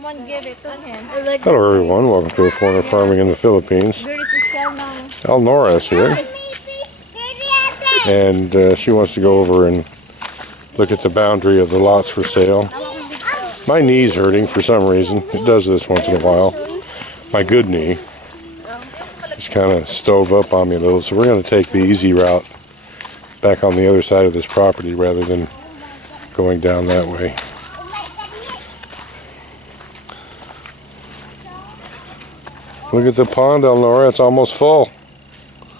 Someone give it to him. Hello everyone, welcome to Foreigner Farming in the Philippines. Elnora is here, and she wants to go over and look at the boundary of the lots for sale. My knee's hurting for some reason. It does this once in a while. My good knee. It's kind of stove up on me a little, so we're going to take the easy route back on the other side of this property rather than going down that way. Look at the pond, Elnora. It's almost full.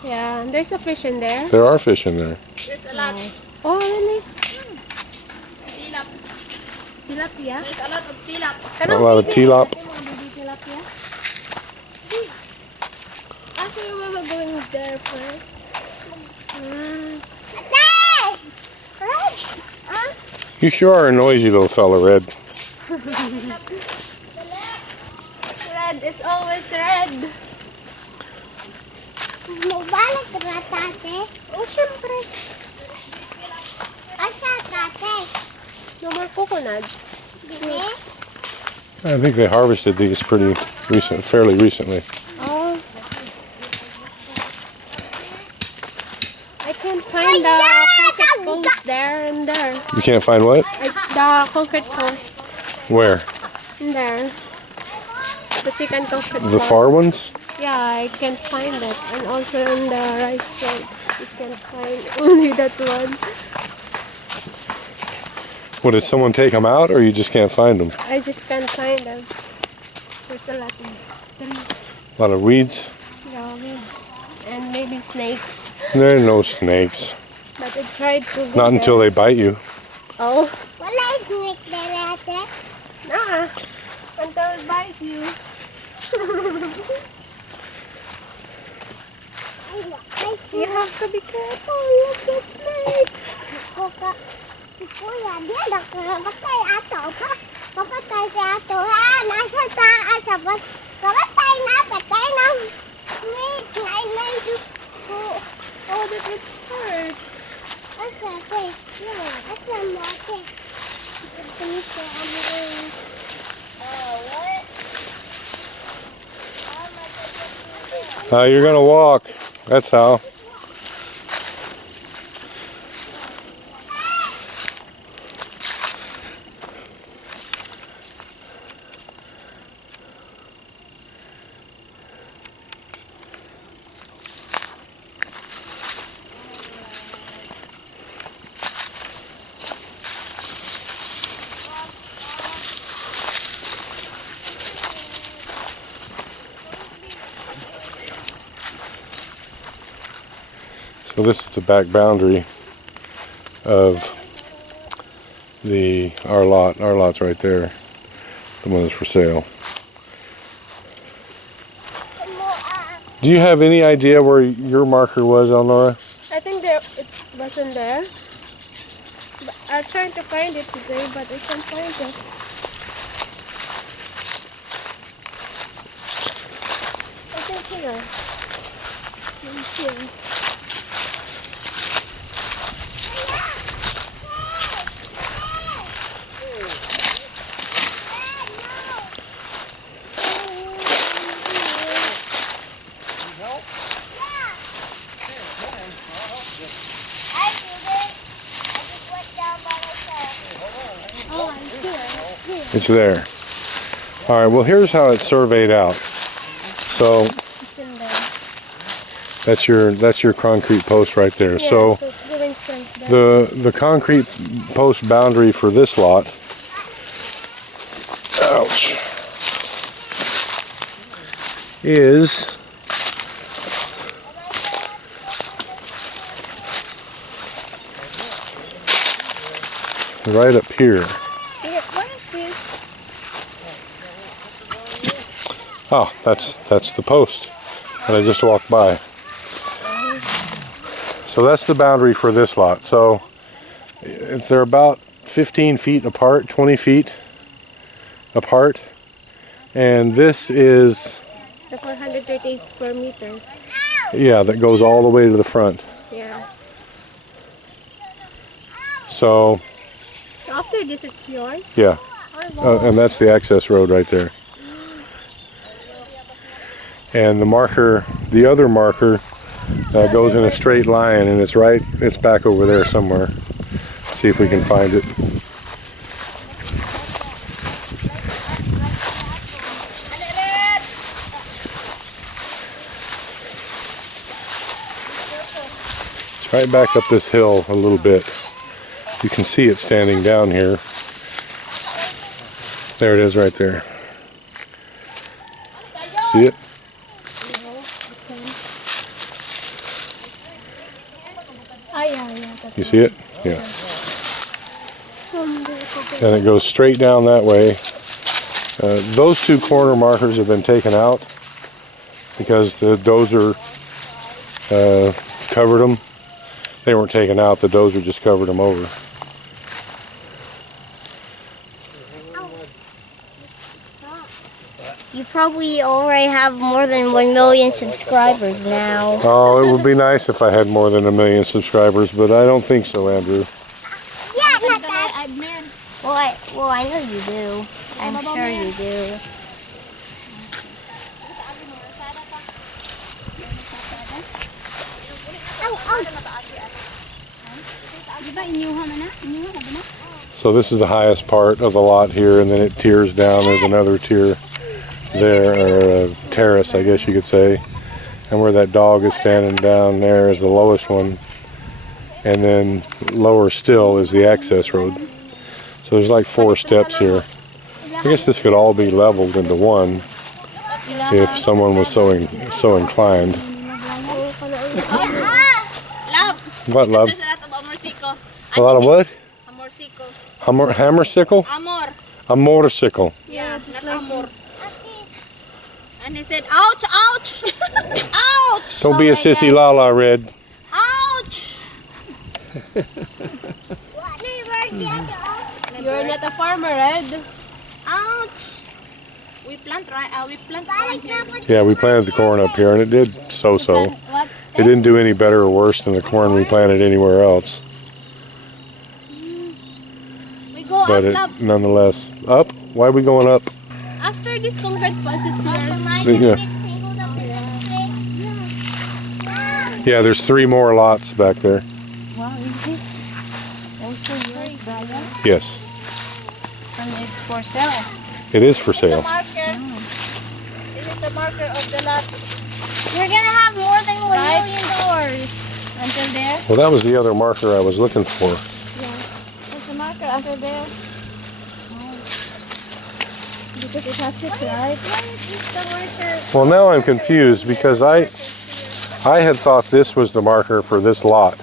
Yeah, there's a fish in there. There are fish in there. There's a lot. Oh, really? Tilap. Tilapia? There's a lot of tilap. A lot of tilap. Tilapia? Actually, we were going there first. You sure are a noisy little fella, Red. Red is always red. Magbalik ka ba, tate? Oh, syempre. Asa, tate? No more coconut. Bine? I think they harvested these fairly recently. Oh. I can't find the concrete post there and there. You can't find what? The concrete post Where? in there. The second concrete The post. far ones? Yeah, I can't find it. And also in the rice field, you can find only that one. What, did someone take them out, or you just can't find them? I just can't find them. There's a lot of trees. A lot of weeds? Yeah, weeds. And maybe snakes. There are no snakes. But I tried to be Not until they bite you. Oh. Wala yung snake na ate? Nah. Until it bites you. You have to be careful. Look at snake. Kuka. Kuya, di na kapatay ato pa. Kapatay si ato. Ah, nasa taas. Kapatay na, patay na. Snake. Oh, that looks hurt. Asa, ate? Asa mo, ate? Ito oh, what? You're gonna walk. That's how. So this is the back boundary of our lot. Our lot's right there. The one that's for sale. Do you have any idea where your marker was, Elnora? I think it wasn't there. But I'm trying to find it today, but I can't find it. I think here. Let me see. It's there. All right, well here's how it's surveyed out. So that's your concrete post right there. Yeah, so it's going straight down. the concrete post boundary for this lot, ouch, is right up here. What is this? Oh, that's the post that I just walked by. So that's the boundary for this lot. So they're about 15 feet apart, 20 feet apart. And this is The 438 square meters. Yeah, that goes all the way to the front. Yeah. So So after this, it's yours? yeah, Oh, and that's the access road right there. And the marker, the other marker, goes in a straight line, and it's back over there somewhere. See if we can find it. It's right back up this hill a little bit. You can see it standing down here. There it is right there. See it? You see it? Yeah. And it goes straight down that way. Those two corner markers have been taken out because the dozer covered them. They weren't taken out, the dozer just covered them over. You probably already have more than 1 million subscribers now. Oh, it would be nice if I had more than 1 million subscribers, but I don't think so, Andrew. Yeah, not that. Well, I know you do. I'm sure you do. So this is the highest part of the lot here, and then it tiers down. There's another tier there, or a terrace, I guess you could say. And where that dog is standing down there is the lowest one. And then lower still is the access road. So there's like 4 steps here. I guess this could all be leveled into one if someone was so inclined. What, love? A lot of what? Hammersicle? A motorcycle. Yeah, not amor. And he said, ouch, ouch! Ouch! Don't be a sissy Lala, Red. Ouch! You're not a farmer, Red. Ouch! We plant corn here. Yeah, we planted the corn up here, and it did so-so. It didn't do any better or worse than the corn we planted anywhere else. We go But up, it, love. nonetheless, up? Why are we going up? After this concrete pass, it's yours. Yeah. Yeah, there's 3 more lots back there. Wow, is it also yours, Brian? Yes, And it's for sale. it is for The sale. marker. This is the marker of the lot. You're gonna have more than $1 Right. million. Until there. Well, that was the other marker I was looking for. There's the marker under there. Because it has it, right? Well, now I'm confused because I had thought this was the marker for this lot.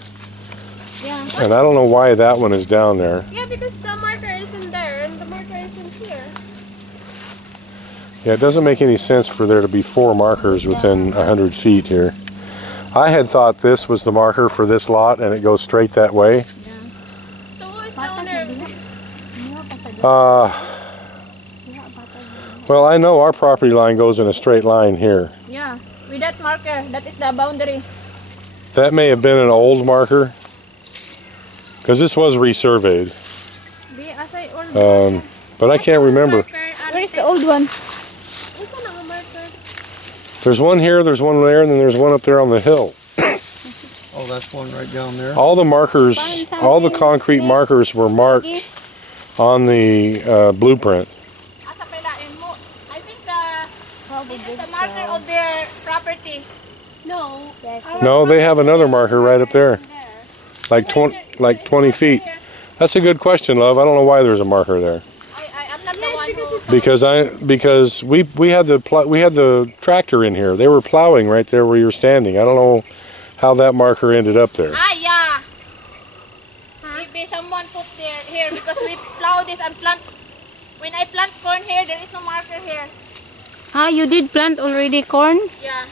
Yeah. And I don't know why that one is down there. Yeah, because the marker isn't there and the marker isn't here. Yeah, it doesn't make any sense for there to be 4 markers within 100 feet here. I had thought this was the marker for this lot and it goes straight that way. So who is the owner of this? Well, I know our property line goes in a straight line here. Yeah. With that marker, that is the boundary. That may have been an old marker because this was resurveyed. But I can't remember. Where is the old one? There's one here, there's one there, and then there's one up there on the hill. Oh, that's one right down there. All the markers, all the concrete markers were marked on the blueprint. I think this is the marker of their property. No. No, they have another marker right up there, like 20 feet. That's a good question, love. I don't know why there's a marker there. I'm not the one who... Because we had the tractor in here. They were plowing right there where you're standing. I don't know how that marker ended up there. Ah, yeah. Maybe someone put here because we plow this and plant. When I plant corn here, there is no marker here. Ah, you did plant already corn? Yeah.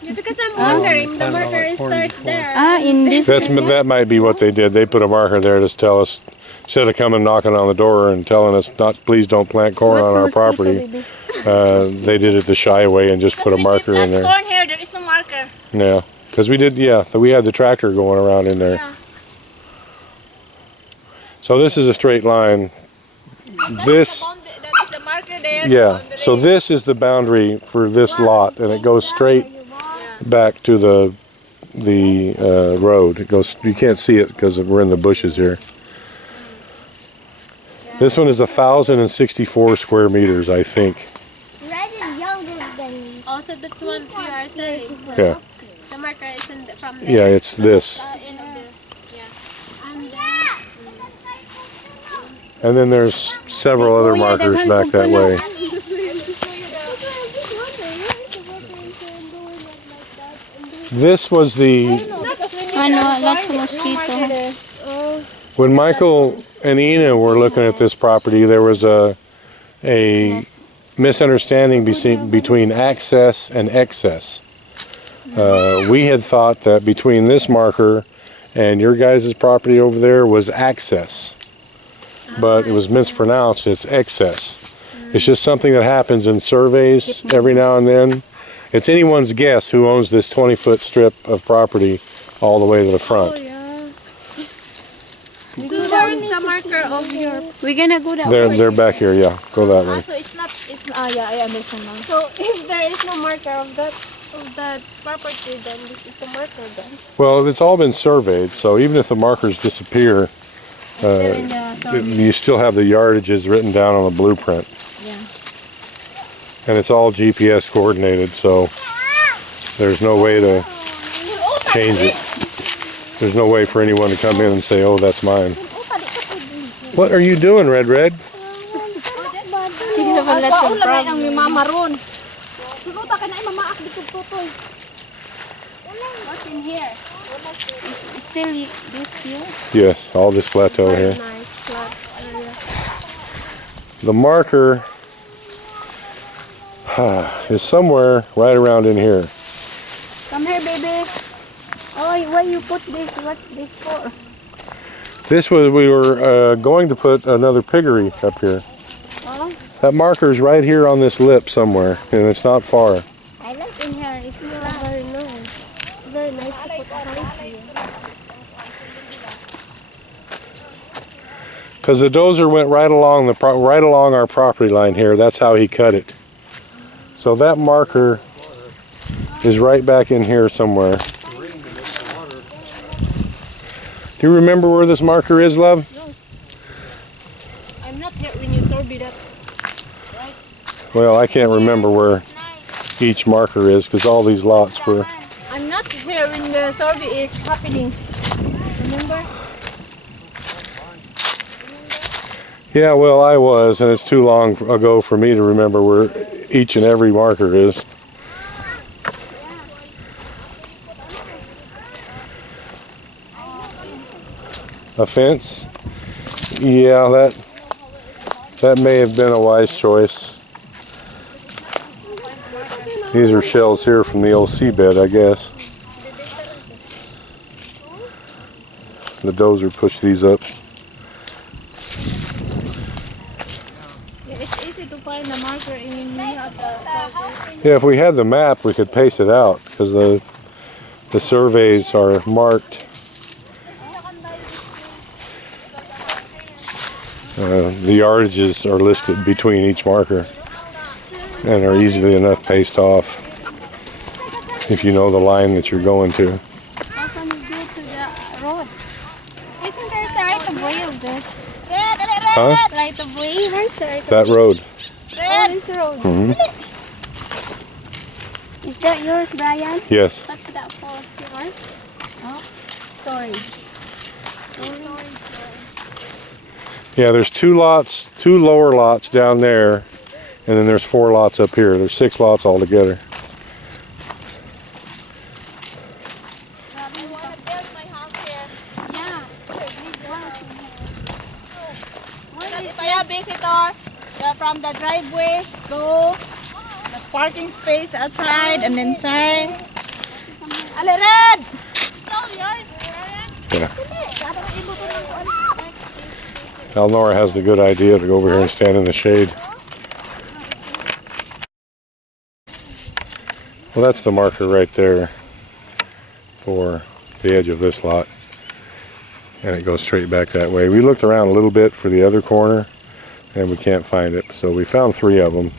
Yeah, because I'm wondering, the marker is starts there. Ah, in this That might be what they did. They put a marker there to tell us, instead of coming knocking on the door and telling us please don't plant corn on our property. They did it the shy way and just put a marker in there. Corn here, there is no marker. Yeah, because we did. Yeah, we had the tractor going around in there. Yeah. So this is a straight line. This there. Yeah, so this is the boundary for this lot, and it goes straight back to the road. It goes. You can't see it because we're in the bushes here. This one is 1,064 square meters, I think. Red is younger than. Also, that's one you are saying. Yeah. The marker is from there. Yeah, it's this. End of the, And then there's several other markers back that way. This was the, Ano, lots of mosquito. when Michael and Ina were looking at this property, there was a misunderstanding between access and excess. We had thought that between this marker and your guys' property over there was access, but it was mispronounced. It's excess. It's just something that happens in surveys every now and then. It's anyone's guess who owns this 20-foot strip of property all the way to the front. So where's the marker of your... We're gonna go that way. They're back here, yeah. Go that way. So it's not, yeah, I understand now. So if there is no marker of that property, then this is the marker then. Well, it's all been surveyed, so even if the markers disappear, you still have the yardages written down on the blueprint. Yeah. And it's all GPS coordinated, so there's no way to change it. There's no way for anyone to come in and say, oh, that's mine. What are you doing, Red Red? You have a lot of ang problems. mama ron. Sunuta ka na ay mamaak dito tutoy. What's in here? Still this here? Yes, all this plateau here. Nice flat area. The marker is somewhere right around in here. Come here, baby. Oh, why you put this? What's this for? This was, we were going to put another piggery up here. Oh. That marker is right here on this lip somewhere, and it's not far. I like in here. It's very nice. Very nice to put a house here. Because the dozer went right along right along our property line here. That's how he cut it. So that marker is right back in here somewhere. Do you remember where this marker is, love? I'm not here when you survey that. Well, I can't remember where each marker is because all these lots were. I'm not here when the survey is happening. Remember? Yeah, well, I was, and it's too long ago for me to remember where each and every marker is. A fence? Yeah, that may have been a wise choice. These are shells here from the old seabed, I guess. The dozer pushed these up. It's easy to find the marker and you have the survey. Yeah, if we had the map, we could paste it out because the surveys are marked. The yardages are listed between each marker and are easily enough paced off if you know the line that you're going to. How can you go to the road? I think there's a right of way of this. Huh? Right of way? Where's the right of That road. Oh, this road. Mhm. Is that yours, Brian? Yes. What's that for? Yours? Storage. Yeah, there's two lower lots down there, and then there's 4 lots up here. There's 6 lots altogether. I want to build my house here. Yeah. If I have visitor, from the driveway, go the parking space outside and then turn. Ale, Red! It's all yours, Ryan. Yeah. Elnora has the good idea to go over here and stand in the shade. Well, that's the marker right there for the edge of this lot. And it goes straight back that way. We looked around a little bit for the other corner. and we can't find it. So we found 3 of them.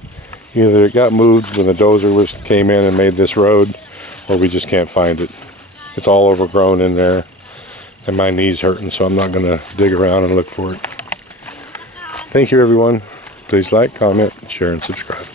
Either it got moved when the dozer came in and made this road, or we just can't find it. It's all overgrown in there, and my knee's hurting, so I'm not going to dig around and look for it. Thank you, everyone. Please like, comment, share, and subscribe.